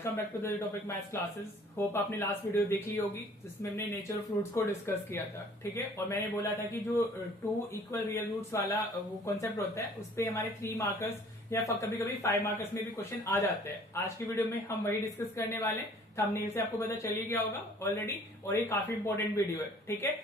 Welcome back to the topic maths classes. Hope आपने last video देख ली होगी जिसमें हमने नेचर ऑफ रूट्स को डिस्कस किया था, ठीक है। और मैंने बोला था कि जो टू इक्वल रियल रूट्स वाला वो कॉन्सेप्ट होता है उस पे हमारे 3 मार्कर्स या कभी कभी 5 मार्कर्स में भी क्वेश्चन आ जाते हैं। आज की वीडियो में हम वही डिस्कस करने वाले हैं। थंबनेल से आपको पता चल ही गया होगा ऑलरेडी, और ये काफी इंपॉर्टेंट वीडियो है, ठीक है।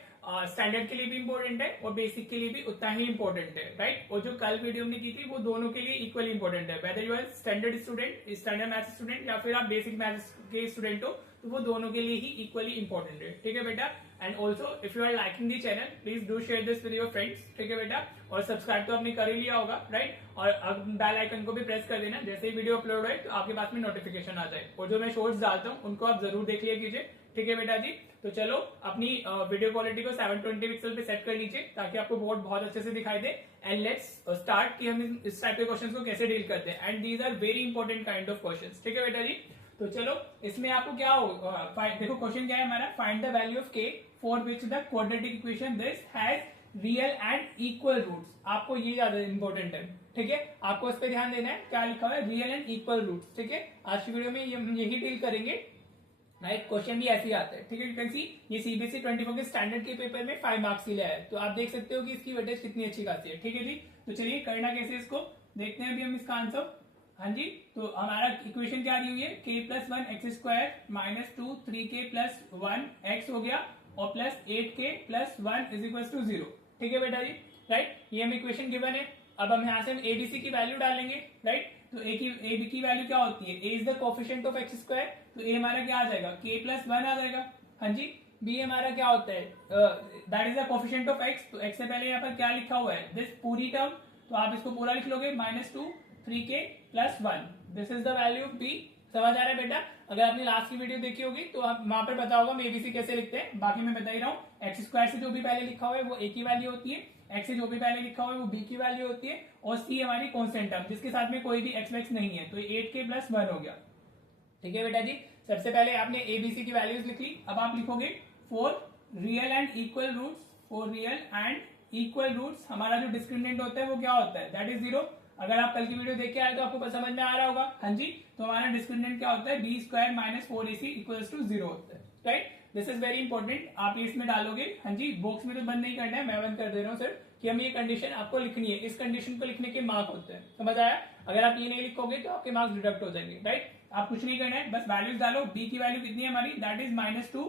स्टैंडर्ड के लिए भी इंपॉर्टेंट है और बेसिक के लिए भी उतना ही इंपॉर्टेंट है, राइट। और जो कल वीडियो हमने की थी वो दोनों के लिए इक्वली इंपॉर्टेंट है, whether you are standard student, standard maths student या फिर आप बेसिक मैथ्स के स्टूडेंट हो, तो वो दोनों के लिए ही इक्वली इंपॉर्टेंट है, ठीक है बेटा। And also if you are liking the channel, please do share this with your friends, ठीक है बेटा। और सब्सक्राइब तो आपने कर ही लिया होगा, राइट। और बेल आइकन को भी प्रेस कर देना, जैसे ही वीडियो अपलोड हो तो आपके पास में नोटिफिकेशन आ जाए। और जो मैं शॉर्ट्स डालता हूँ उनको आप जरूर देख लिया कीजिए, ठीक है बेटा जी। तो चलो अपनी वीडियो क्वालिटी को 720 पिक्सल पे सेट कर लीजिए ताकि आपको बोर्ड बहुत अच्छे से दिखाई दे। एंड लेट्स स्टार्ट कि हम इस टाइप के क्वेश्चंस को कैसे डील करते हैं। And these are very important kind of questions, ठीक है बेटा जी। तो चलो इसमें आपको क्या हो, देखो क्वेश्चन क्या है हमारा, find the value of k for which the quadratic equation this has real and equal roots. आपको ये ज्यादा इंपॉर्टेंट है, ठीक है। आपको इस पे ध्यान देना है, क्या लिखा हुआ है, रियल एंड इक्वल रूट्स, ठीक है। आज की वीडियो में हम यही डील करेंगे, राइट। क्वेश्चन भी ऐसे ही आता है, ठीक है। यू कैन सी ये सीबीएसई 24 के स्टैंडर्ड के पेपर में 5 मार्क्स के लिए आया है, तो आप देख सकते हो कि इसकी वेटेज कितनी अच्छी खासी है, ठीक है जी। तो चलिए करना कैसे इसको देखते हैं अभी हम इसका आंसर। हाँ जी, तो हमारा इक्वेशन क्या दी हुई है, k plus 1 x square minus 2 3k plus 1 x हो गया और plus 8k plus 1 is equal to 0, ठीक है बेटा जी, राइट। ये हम इक्वेशन गिवन है। अब हम यहाँ से हम एबीसी की वैल्यू डालेंगे, राइट। तो ए की वैल्यू क्या होती है, A is the coefficient of x square, तो ए हमारा क्या आ जाएगा, k प्लस 1 आ जाएगा। हाँ जी, बी हमारा क्या होता है, that is the coefficient of x, तो एक्स से पहले यहाँ पर क्या लिखा हुआ है, दिस पूरी टर्म, तो आप इसको पूरा लिख लोगे, minus 2 3k plus 1, this is the value of b. समझ आ रहा है बेटा। अगर आपने लास्ट की वीडियो देखी होगी तो आप वहां पर पता होगा मैं एबीसी कैसे लिखते हैं, बाकी मैं बता ही रहा हूँ। एक्स स्क्वायर से जो भी पहले लिखा हुआ है वो ए की वैल्यू होती है, एक्स से जो भी पहले लिखा हुआ है वो बी की वैल्यू होती है, और सी हमारी कांस्टेंट टर्म जिसके साथ में कोई भी एक्स वैक्स नहीं है, तो 8k प्लस 1 हो गया, ठीक है बेटा जी। सबसे पहले आपने एबीसी की वैल्यूज लिख ली। अब आप लिखोगे for real and equal roots, for real and equal roots हमारा जो डिस्क्रिमिनेंट होता है वो क्या होता है, दैट इज 0। अगर आप कल की वीडियो देख के आए तो आपको समझ में आ रहा होगा। हाँ जी, तो हमारा डिस्क्रिमिनेंट क्या होता है, b square minus 4ac equals to 0 होता है, right. This is very important, आप इसमें डालोगे। हाँ जी, बॉक्स में तो बंद नहीं करना है, मैं बंद कर दे रहा हूँ सर, कि हम ये कंडीशन आपको लिखनी है, इस कंडीशन को लिखने के मार्क होते हैं, समझ आया। अगर आप ये नहीं लिखोगे तो आपके मार्क्स डिडक्ट हो जाएंगे, राइट। आप कुछ नहीं करना है, बस वैल्यूज डालो। बी की वैल्यू कितनी है हमारी, that is minus 2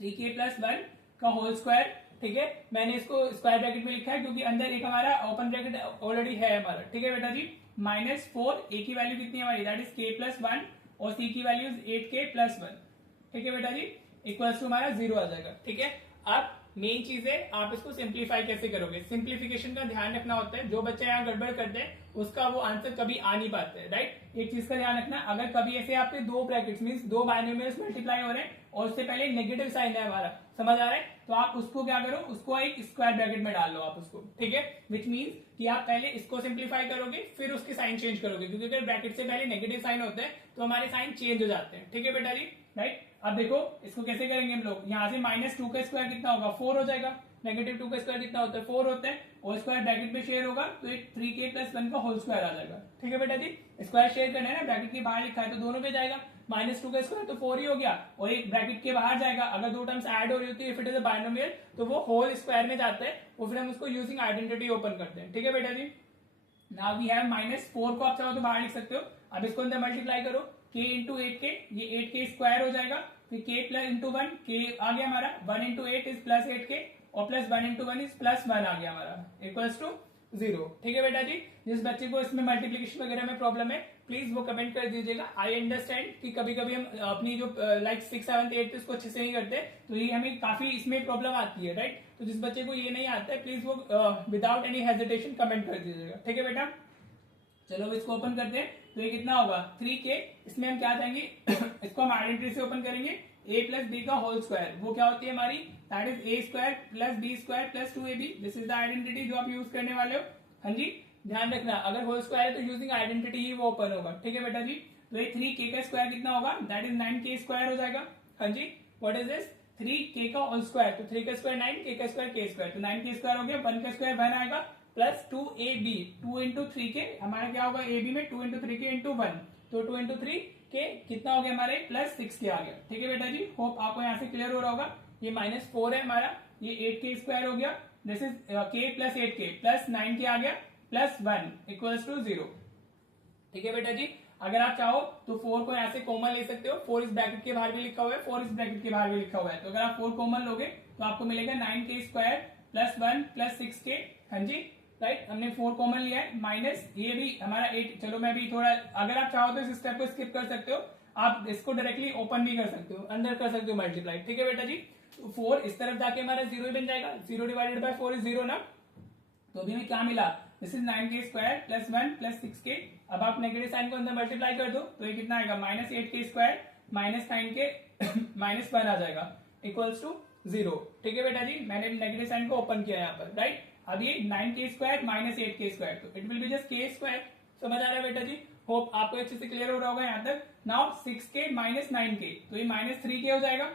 3k plus 1 का होल स्क्वायर, ठीक है। मैंने इसको स्क्वायर ब्रैकेट में लिखा है क्योंकि अंदर एक हमारा ओपन ब्रैकेट ऑलरेडी है हमारा, ठीक है बेटा जी। माइनस 4, ए की वैल्यू कितनी है हमारी, दैट इज k प्लस 1 और सी की वैल्यू 8k प्लस 1, ठीक है बेटा जी, इक्वल्स टू हमारा 0 आ जाएगा, ठीक है। अब मेन चीज है आप इसको सिंप्लीफाई कैसे करोगे। सिंप्लीफिकेशन का ध्यान रखना होता है, जो बच्चा यहाँ गड़बड़ करते हैं उसका वो आंसर कभी आ नहीं पाते हैं, राइट। एक चीज का ध्यान रखना, अगर कभी ऐसे आपके दो ब्रैकेट्स मींस दो बाइनोमियल्स मल्टीप्लाई हो रहे हैं और उससे पहले नेगेटिव साइन है हमारा, समझ आ रहा है, तो आप उसको क्या करो, उसको एक स्क्वायर ब्रैकेट में डाल लो आप उसको, ठीक है। विच मीन्स कि आप पहले इसको सिंप्लीफाई करोगे फिर उसके साइन चेंज करोगे, क्योंकि अगर ब्रैकेट से पहले नेगेटिव साइन होते हैं तो हमारे साइन चेंज हो जाते हैं, ठीक है बेटा जी, राइट। अब देखो इसको कैसे करेंगे हम लोग, यहाँ से माइनस 2 का स्क्वायर कितना होगा, 4 हो जाएगा, नेगेटिव 2 का स्क्वायर कितना होता है, 4 होता है, और स्क्वायर ब्रैकेट में शेयर होगा तो एक 3k प्लस 1 का होल स्क्वायर आ जाएगा, ठीक है बेटा जी। स्क्वायर शेयर करना है ना, ब्रैकेट के बाहर लिखा है तो दोनों पे जाएगा, माइनस 2 का स्क्वायर तो 4 ही हो गया, और एक ब्रैकेट के बाहर जाएगा। अगर दो टर्म्स ऐड हो रही होती है, if it is a binomial, तो वो होल स्क्वायर में जाता है, और फिर हम उसको यूजिंग आइडेंटिटी ओपन करते हैं, ठीक है बेटा जी। नाउ वी हैव माइनस 4 को आप चाहो तो बाहर लिख सकते हो। अब इसको अंदर मल्टीप्लाई करो, k इंटू 8k, ये 8k स्क्वायर हो जाएगा, फिर k प्लस इंटू 1, k आ गया हमारा, 1 इंटू 8 इज प्लस 8k, और प्लस 1 इंटू 1 इज प्लस 1 आ गया हमारा, इक्वल्स टू 0, ठीक है बेटा जी। जिस बच्चे को इसमें मल्टीप्लिकेशन वगैरह में प्रॉब्लम है प्लीज वो कमेंट कर दीजिएगा। आई अंडरस्टैंड कि कभी कभी हम अपनी जो लाइक 6 7 8 इसको अच्छे से नहीं करते, तो ये हमें काफी इसमें प्रॉब्लम आती है, राइट। तो जिस बच्चे को ये नहीं आता है प्लीज वो विदाउट एनी हेजिटेशन कमेंट कर दीजिएगा, ठीक है बेटा। चलो इसको ओपन करते हैं, तो ये कितना होगा 3k, इसमें हम क्या जाएंगे इसको हम आइडेंटिटी से ओपन करेंगे, a प्लस बी का होल स्क्वायर, वो क्या होती है हमारी, that is a square plus b square plus 2ab, this is the identity जो आप यूज करने वाले हो। हाँ जी, ध्यान रखना अगर होल स्क्वायर है तो यूजिंग आइडेंटिटी ही वो ओपन होगा, ठीक है बेटा जी। तो ये 3k का स्क्वायर कितना होगा, दैट इज 9k स्क्वायर हो जाएगा। हाँ जी, व्हाट इज दिस, 3k का होल स्क्वायर, तो 3 का स्क्वायर 9, k का स्क्वायर k स्क्वायर, तो 9k स्क्वायर हो गया, 1 का स्क्वायर 1 आएगा, प्लस 2ab, 2 इंटू 3k हमारा क्या होगा, ab में 2 इंटू 3k इंटू 1, तो 2 इंटू 3 के कितना हो गया हमारे प्लस 6k आ गया। ठीक है बेटा जी, होप आपको यहाँ से क्लियर हो रहा होगा। ये -4 है हमारा, ये 8k स्क्वायर हो गया, this is k plus 8k plus 9k आ गया प्लस 1 इक्वल्स टू 0। ठीक है बेटा जी, अगर आप चाहो तो 4 को यहाँ से कॉमन ले सकते हो, 4 इस ब्रैकेट के बाहर भी लिखा हुआ है, 4 इस ब्रैकेट के बाहर भी लिखा हुआ है, तो अगर आप 4 कॉमन लोगे तो आपको मिलेगा 9k square plus 1 plus 6k। हाँ जी राइट, हमने 4 कॉमन लिया है, माइनस ये भी हमारा 8। चलो मैं भी थोड़ा, अगर आप चाहो तो इस स्टेप को स्किप कर सकते हो, आप इसको डायरेक्टली ओपन भी कर सकते हो, अंदर कर सकते हो मल्टीप्लाई। ठीक है बेटा जी, तो 4 इस तरफ जाके हमारा 0 ही बन जाएगा, 0 डिवाइडेड बाय 4 इज 0 ना, तो अभी हमें क्या मिला, this is 9k square plus 1 plus 6k। अब आप नेगेटिव साइन को अंदर मल्टीप्लाई कर दो तो ये कितना आएगा, -8k square minus 9k minus 1 आ जाएगा इक्वल्स टू 0। ठीक है बेटा जी, मैंने नेगेटिव साइन को ओपन किया यहाँ पर, राइट। अब ये 9k square minus 8k square, तो it will be just k square. समझ आ रहा है बेटा जी, होप आपको अच्छे से क्लियर हो रहा होगा यहाँ तक। नाउ 6k माइनस 9k, तो ये -3k हो जाएगा।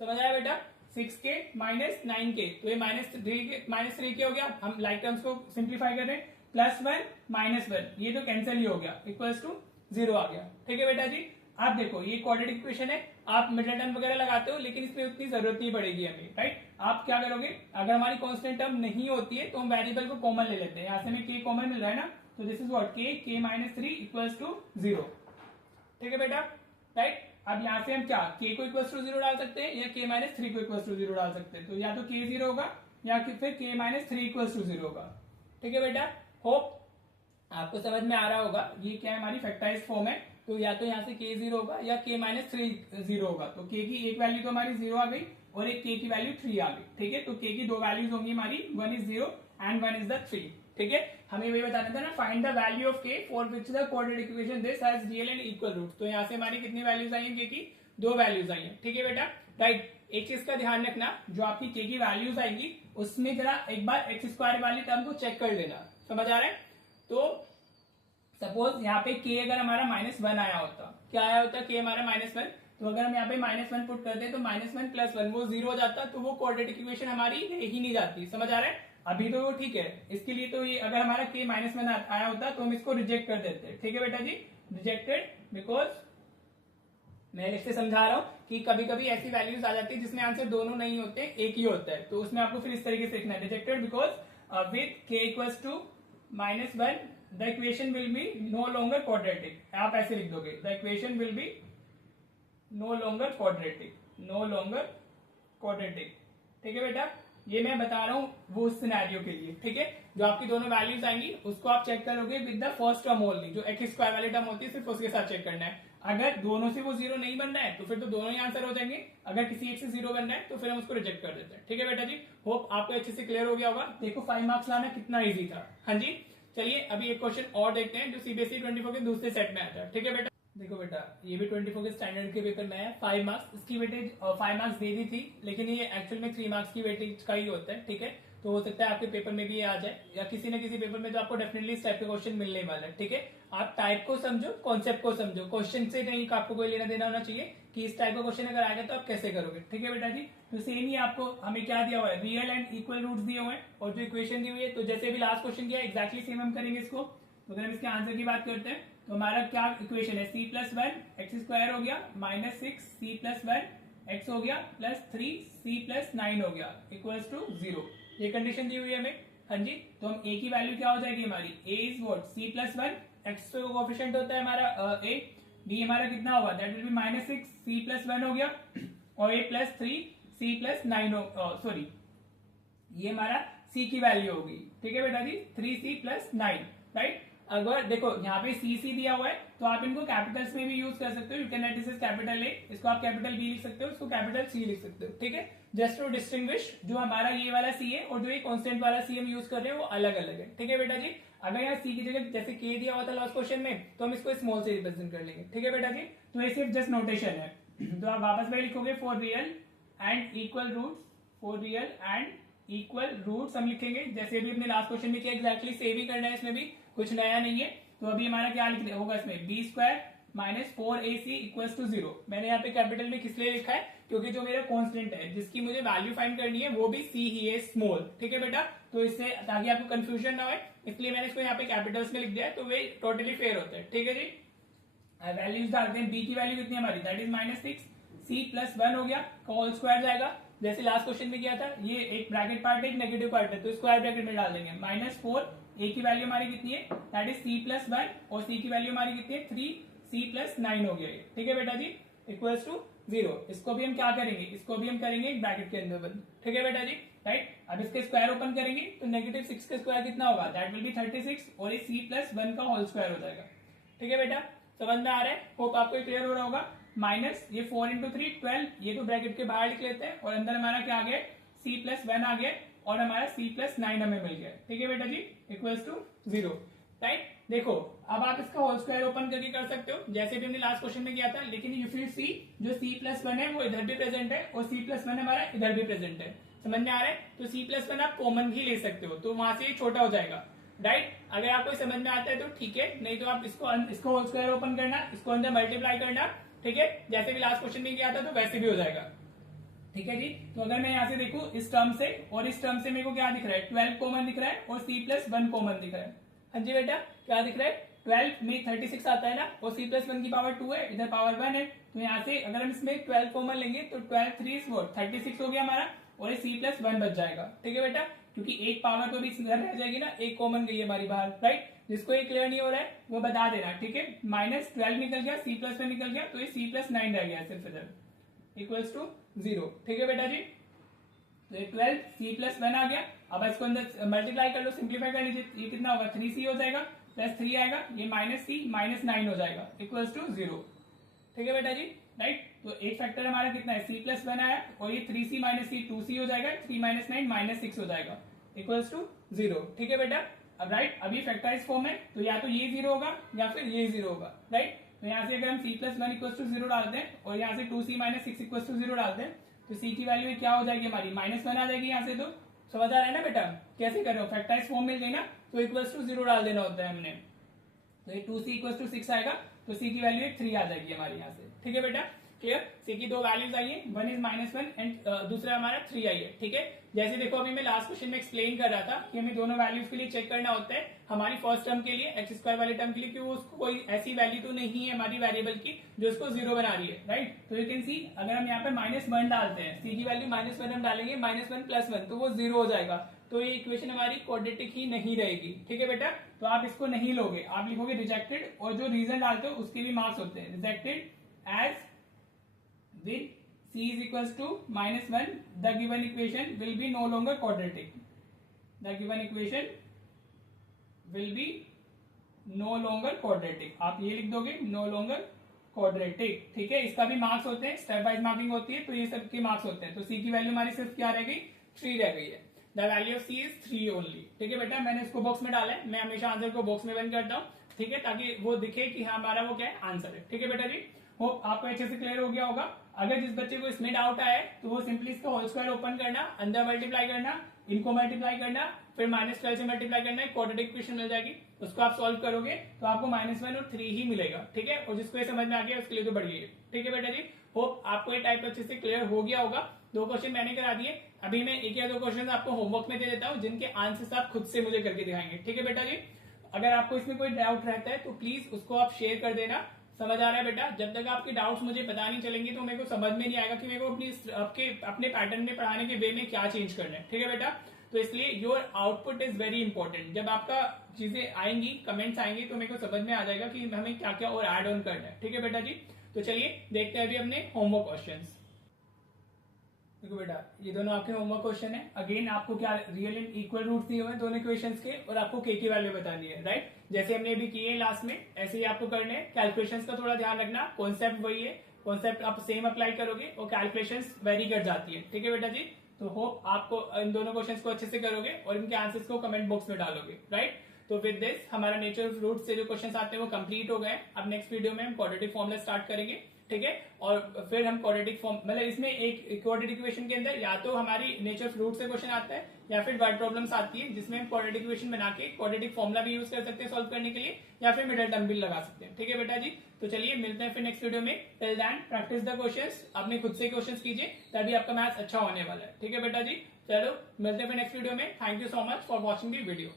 समझ आया बेटा, 6k माइनस 9k, तो ये -3k हो गया। हम लाइक टर्म्स को सिंप्लीफाई कर रहे हैं, +1 -1, ये तो कैंसिल ही हो गया, इक्वल्स टू 0 आ गया। ठीक है बेटा जी, आप देखो ये क्वाड्रेटिक इक्वेशन है, आप मिडिल टर्म वगैरह लगाते हो लेकिन इसमें उतनी जरूरत नहीं पड़ेगी हमें, राइट। आप क्या करोगे, अगर हमारी कांस्टेंट टर्म नहीं होती है तो हम वेरिएबल को कॉमन ले लेते हैं। यहाँ से हमें k कॉमन मिल रहा है ना, तो this is what k minus 3 equals to 0। ठीक है बेटा, राइट। अब यहाँ से हम क्या k को इक्वल्स टू 0 डाल सकते हैं या k माइनस 3 को इक्वल्स टू 0 डाल सकते हैं, तो या तो k 0 होगा या फिर k माइनस 3 इक्वल्स टू 0 होगा। ठीक है बेटा, होप आपको समझ में आ रहा होगा। ये क्या है, हमारी फैक्टराइज्ड फॉर्म है, तो या तो यहाँ से k 0 होगा या k माइनस 3 0 होगा। तो k की एक वैल्यू तो हमारी 0 आ गई और एक k की वैल्यू 3 आ गई। ठीक है, तो k की दो वैल्यूज होंगी हमारी, 1 इज 0 एंड 1 इज द 3। ठीक है, हमें वही बताना था ना, find the value of k for which the quadratic equation this has real and equal roots. तो यहाँ से हमारी कितनी वैल्यूज आई है k की, 2 वैल्यूज आई है। ठीक है बेटा, राइट। एक चीज का ध्यान रखना, जो आपकी k की वैल्यूज आएगी उसमें जरा एक बार एक्स स्क्वायर वाली टर्म को चेक कर लेना। समझ आ रहा है, तो सपोज यहाँ पे k अगर हमारा -1 आया होता, क्या आया होता k हमारा -1, तो अगर हम यहाँ पे -1 पुट करते तो -1 + 1 वो 0 हो जाता, तो वो क्वाड्रेटिक इक्वेशन हमारी ही नहीं जाती। समझ आ रहा है, अभी तो वो ठीक है। इसके लिए तो ये अगर हमारा k -1 आया होता तो हम इसको रिजेक्ट कर देते। ठीक है बेटा जी, रिजेक्टेड बिकॉज मैं इससे समझा रहा हूँ कि कभी कभी ऐसी वैल्यूज आ जाती है जिसमें आंसर दोनों नहीं होते, एक ही होता है, तो उसमें आपको फिर इस तरीके से लिखना है, rejected because with k equals to -1 the equation will be no longer quadratic. आप ऐसे लिख दोगे, the equation will be no longer quadratic, no longer quadratic. ठीक है बेटा, ये मैं बता रहा हूँ वो सिनेरियो के लिए। ठीक है, जो आपकी दोनों वैल्यूज आएंगी उसको आप चेक करोगे with the first term only, जो एक्स स्क्वायर वाली टर्म होती है सिर्फ उसके साथ चेक करना है। अगर दोनों से वो 0 नहीं बन रहा है तो फिर तो दोनों ही आंसर हो जाएंगे, अगर किसी एक से 0 बन रहा है तो फिर हम उसको रिजेक्ट कर देते हैं। ठीक है बेटा जी, होप आपको अच्छे से क्लियर हो गया होगा। देखो 5 मार्क्स लाना कितना ईजी था। हाँ जी, चलिए अभी एक क्वेश्चन और देखते हैं जो सीबीएसई 24 के दूसरे सेट में आता है। ठीक है बेटा, देखो बेटा ये भी 24 के स्टैंडर्ड के पेपर में है, 5 मार्क्स, इसकी वेटेज 5 मार्क्स दे दी थी, लेकिन ये एक्चुअल में 3 मार्क्स की वेटेज का ही होता है। ठीक है, तो हो सकता है आपके पेपर में भी ये आ जाए या किसी न किसी पेपर में तो आपको डेफिनेटली इस टाइप के क्वेश्चन मिलने वाला है। ठीक है, आप टाइप को समझो, कॉन्सेप्ट को समझो, क्वेश्चन से नहीं आपको कोई लेना देना होना चाहिए कि इस टाइप का क्वेश्चन अगर आएगा तो आप कैसे करोगे। ठीक है बेटा जी, तो सेम ही आपको हमें क्या दिया हुआ है, रियल एंड इक्वल रूट्स दिए हुए हैं और जो इक्वेशन दी हुई है, तो जैसे भी लास्ट क्वेश्चन किया एक्जैक्टली सेम हम करेंगे इसको। तो अगर हम इसके आंसर की बात करते हैं तो हमारा क्या इक्वेशन है, c + 1 एक्स स्क्वायर हो गया -6 c + 1 एक्स हो गया +3 c + 9 हो गया इक्वल्स टू 0। ये कंडीशन दी हुई है हमें। हाँ जी, तो हम a की वैल्यू क्या हो जाएगी हमारी, a is what c + 1 x तो कोएफिशिएंट होता है हमारा a, b हमारा कितना होगा, दैट विल बी -6 c + 1 हो गया और a +3 c + 9 हो, सॉरी ये हमारा c की वैल्यू होगी। ठीक है बेटा जी, 3c + 9, राइट। अगर देखो यहाँ पे सी दिया हुआ है तो आप इनको कैपिटल्स में भी यूज कर सकते हो, you can write this is capital A, इसको आप कैपिटल बी लिख सकते हो, इसको कैपिटल सी लिख सकते हो। ठीक है, जस्ट टू डिस्टिंग्विश जो हमारा ये वाला सी है और जो ये कांस्टेंट वाला सी हम यूज कर रहे हैं वो अलग अलग है। ठीक है बेटा जी, अगर यहाँ सी की जगह जैसे के दिया हुआ था लास्ट क्वेश्चन में तो हम इसको स्मॉल से रिप्रेजेंट कर लेंगे। ठीक है बेटा जी, तो ये सिर्फ जस्ट नोटेशन है। तो आप वापस में लिखोगे for real and equal roots, for real and equal roots हम लिखेंगे जैसे भी अपने लास्ट क्वेश्चन में किया, एक्जैक्टली सेम ही करना है, इसमें भी कुछ नया नहीं है। तो अभी हमारा क्या लिखना होगा इसमें, b² - 4ac इक्वल्स टू 0। मैंने यहाँ पे कैपिटल में किस लिए लिखा है, क्योंकि जो मेरा कांस्टेंट है जिसकी मुझे वैल्यू फाइंड करनी है वो भी c ही है, स्मॉल। ठीक है बेटा, तो इससे ताकि आपको कंफ्यूजन ना हो इसलिए मैंने इसको यहाँ पे कैपिटल्स में लिख दिया है, तो वे टोटली फेयर होते हैं। ठीक है जी, वैल्यूज डालते हैं, बी की वैल्यू कितनी है हमारी, दैट इज -6, सी प्लस 1 हो गया, का होल स्क्वायर जाएगा, जैसे लास्ट क्वेश्चन में किया था, ये एक ब्रैकेट पार्ट है एक नेगेटिव पार्ट है, तो स्क्वायर ब्रैकेट में डाल देंगे, -4, ए की वैल्यू हमारी कितनी है, दैट इज सी प्लस 1, और सी की वैल्यू हमारी कितनी है 3, सी प्लस 9 हो गया ये, ठीक है बेटा जी, इक्वल्स टू 0। इसको भी हम क्या करेंगे, इसको भी हम करेंगे एक ब्रैकेट के अंदर बंद, ठीक है बेटा जी, राइट। अब इसके स्क्वायर ओपन करेंगे तो -6 का स्क्वायर कितना होगा, दैट विल बी 36, और ये सी प्लस 1 का होल स्क्वायर हो जाएगा, ठीक है बेटा, समझ में आ रहा है, होप आपको क्लियर हो रहा होगा। माइनस ये 4 इंटू 3 12, ये तो ब्रैकेट के बाहर लिख लेते हैं, और अंदर हमारा क्या आ गया, सी प्लस 1 आ गया, और हमारा सी प्लस 9 हमें मिल गया, ठीक है बेटा जी, इक्वल्स टू 0, राइट। देखो अब आप इसका होल स्क्वायर ओपन करके कर सकते हो, जैसे भी हमने लास्ट क्वेश्चन में किया था, लेकिन इफ यू सी जो सी प्लस 1 है वो इधर भी प्रेजेंट है, और सी प्लस 1 हमारा इधर भी प्रेजेंट है, समझ में आ रहा है, तो सी प्लस 1 आप कॉमन भी ले सकते हो, तो वहां से ये छोटा हो जाएगा, राइट। अगर आपको समझ में आता है तो ठीक है, नहीं तो आप इसको होल स्क्वायर ओपन करना, इसको अंदर मल्टीप्लाई करना, ठीक है, जैसे भी लास्ट क्वेश्चन में किया था तो वैसे भी हो जाएगा, ठीक है जी। तो अगर मैं यहाँ से देखूं इस टर्म से और इस टर्म से मेरे को क्या दिख रहा है, 12 कॉमन दिख रहा है, और सी प्लस 1 कॉमन दिख रहा है, हाँ जी बेटा, क्या दिख रहा है, 12 में 36 आता है ना, और सी प्लस 1 की पावर 2 है, इधर पावर 1 है, तो यहाँ से अगर हम इसमें 12 कॉमन लेंगे तो 12 3 36 हो गया हमारा, और ये सी प्लस 1 बच जाएगा, ठीक है बेटा, क्योंकि एक पावर तो भी इधर रह जाएगी ना, एक कॉमन गई है हमारी बाहर, राइट। जिसको ये क्लियर नहीं हो रहा है वो बता देना, ठीक है, -12 निकल गया, सी प्लस 1 निकल गया, तो ये सी प्लस 9 रह गया सिर्फ इधर, इक्वल्स टू 0, ठीक है बेटा जी। तो ये 12 सी प्लस 1 आ गया, अब इसको अंदर मल्टीप्लाई कर लो, सिंप्लीफाई कर लीजिए, ये कितना होगा 3c हो जाएगा, प्लस 3 आएगा, ये -c -9 हो जाएगा, इक्वल्स टू 0, ठीक है बेटा जी, राइट। तो एक फैक्टर हमारा कितना है, सी प्लस 1 आया, और ये 3c -c 2c हो जाएगा, 3 -9 -6 हो जाएगा, इक्वल्स टू 0, ठीक है बेटा। अब राइट, अभी फैक्टराइज फॉर्म है, तो या तो ये 0 होगा या फिर ये 0 होगा, राइट। तो यहाँ से अगर हम c प्लस 1 इक्वल्स टू 0 डालते हैं, और यहाँ से 2c -6 इक्वल्स टू 0 डालते हैं, तो c की वैल्यू क्या हो जाएगी हमारी, -1 आ जाएगी यहाँ से, तो समझ आ रहा है ना बेटा, कैसे कर रहे हो, फैक्टराइज फॉर्म मिल गई ना, तो इक्वल्स टू 0 डाल देना होता है हमने, तो ये 2c इक्वल्स टू 6 आएगा, तो c की वैल्यू 3 आ जाएगी हमारी यहाँ से, ठीक है बेटा, क्लियर। c की दो वैल्यूज आई है, वन इज -1 एंड दूसरा हमारा 3 आई है, ठीक है। जैसे देखो अभी मैं लास्ट क्वेश्चन में एक्सप्लेन कर रहा था कि हमें दोनों वैल्यूज के लिए चेक करना होता है, हमारी फर्स्ट टर्म के लिए एक्स स्क्वायर वाले टर्म के लिए, क्योंकि उसको कोई ऐसी वैल्यू तो नहीं है हमारी वेरिएबल की जो इसको 0 बना रही है, राइट। तो यू कैन सी अगर हम यहाँ पे -1 डालते हैं, c की वैल्यू -1 हम डालेंगे, -1 + 1 तो वो 0 हो जाएगा, तो ये इक्वेशन हमारी क्वाड्रेटिक ही नहीं रहेगी, ठीक है बेटा। तो आप इसको नहीं लोगे, आप लिखोगे रिजेक्टेड, और जो रीजन डालते हो उसके भी मार्क्स होते हैं, rejected as with c is equals to -1, the given equation will be no longer quadratic, the given equation will be no longer quadratic, आप ये लिख दोगे no longer quadratic, ठीक है। इसका भी मार्क्स होते हैं, स्टेप वाइज मार्किंग होती है, तो ये सब के मार्क्स होते हैं। तो c की वैल्यू हमारी सिर्फ क्या रह गई, 3 रह गई है, the value of c is 3 only, ठीक है बेटा। मैंने इसको बॉक्स में डाला है, मैं हमेशा आंसर को बॉक्स में बंद करता हूँ, ठीक है, ताकि वो दिखे कि हमारा वो क्या है, आंसर है, ठीक है बेटा जी। होप आपको अच्छे से क्लियर हो गया होगा। अगर जिस बच्चे को इसमें डाउट आया है तो वो सिंपली इसका होल स्क्वायर ओपन करना, अंदर मल्टीप्लाई करना, इनको मल्टीप्लाई करना, फिर -12 से मल्टीप्लाई करना, एक क्वाड्रेटिक इक्वेशन मिल जाएगी, उसको आप सॉल्व करोगे तो आपको -1 और 3 ही मिलेगा, ठीक है। और जिसको ये समझ में आ गया उसके लिए तो बढ़िया है, ठीक है बेटा जी। होप आपको ये टाइप अच्छे से क्लियर हो गया होगा। 2 क्वेश्चन मैंने करा दिए, अभी मैं 1 या 2 क्वेश्चन आपको होमवर्क में दे देता हूँ, जिनके आंसर्स आप खुद से मुझे करके दिखाएंगे, ठीक है बेटा जी। अगर आपको इसमें कोई डाउट रहता है तो प्लीज उसको आप शेयर कर देना, समझ आ रहा है बेटा। जब तक आपके डाउट्स मुझे पता नहीं चलेंगे तो मेरे को समझ में नहीं आएगा कि मेरे को अपने पैटर्न में पढ़ाने के वे में क्या चेंज करना है, ठीक है बेटा। तो इसलिए your output is very important. जब आपका चीजें आएंगी, कमेंट्स आएंगी, तो मेरे को समझ में आ जाएगा कि हमें क्या क्या और ऐड ऑन करना है, ठीक है बेटा जी। तो चलिए देखते हैं अभी अपने होमवर्क क्वेश्चंस। देखो बेटा, ये दोनों आपके होमवर्क क्वेश्चन है। अगेन आपको क्या रियल एंड इक्वल रूट दिए हुए हैं दोनों इक्वेशंस के, और आपको के की वैल्यू बतानी है, राइट। जैसे हमने अभी किए लास्ट में, ऐसे ही आपको करने हैं। कैलकुलेशंस का थोड़ा ध्यान रखना, कॉन्सेप्ट वही है, कॉन्सेप्ट आप सेम अप्लाई करोगे और कैलकुलेशंस वेरी कर जाती है, ठीक है बेटा जी। तो होप आपको इन दोनों क्वेश्चंस को अच्छे से करोगे और इनके आंसर्स को कमेंट बॉक्स में डालोगे, राइट। तो विद दिस हमारा नेचर ऑफ रूट से जो क्वेश्चंस आते हैं वो कंप्लीट हो गए। अब नेक्स्ट वीडियो में हम क्वाड्रेटिक फॉर्मूला स्टार्ट करेंगे, ठीक है। और फिर हम क्वाड्रेटिक फॉर्म, मतलब इसमें एक क्वाड्रेटिक इक्वेशन के अंदर या तो हमारी नेचर ऑफ रूट से क्वेश्चन आता है या फिर वर्ड प्रॉब्लम्स आती है, जिसमें हम क्वाड्रेटिक इक्वेशन बना के क्वाड्रेटिक फॉर्मूला भी यूज कर सकते हैं सॉल्व करने के लिए, या फिर मिडिल टर्म भी लगा सकते हैं, ठीक है बेटा जी। तो चलिए मिलते हैं फिर नेक्स्ट वीडियो में। Till then practise the questions, अपने खुद से क्वेश्चंस कीजिए, तभी आपका मैथ्स अच्छा होने वाला है, ठीक है बेटा जी। चलो मिलते हैं फिर नेक्स्ट वीडियो में। Thank you so much for watching the video.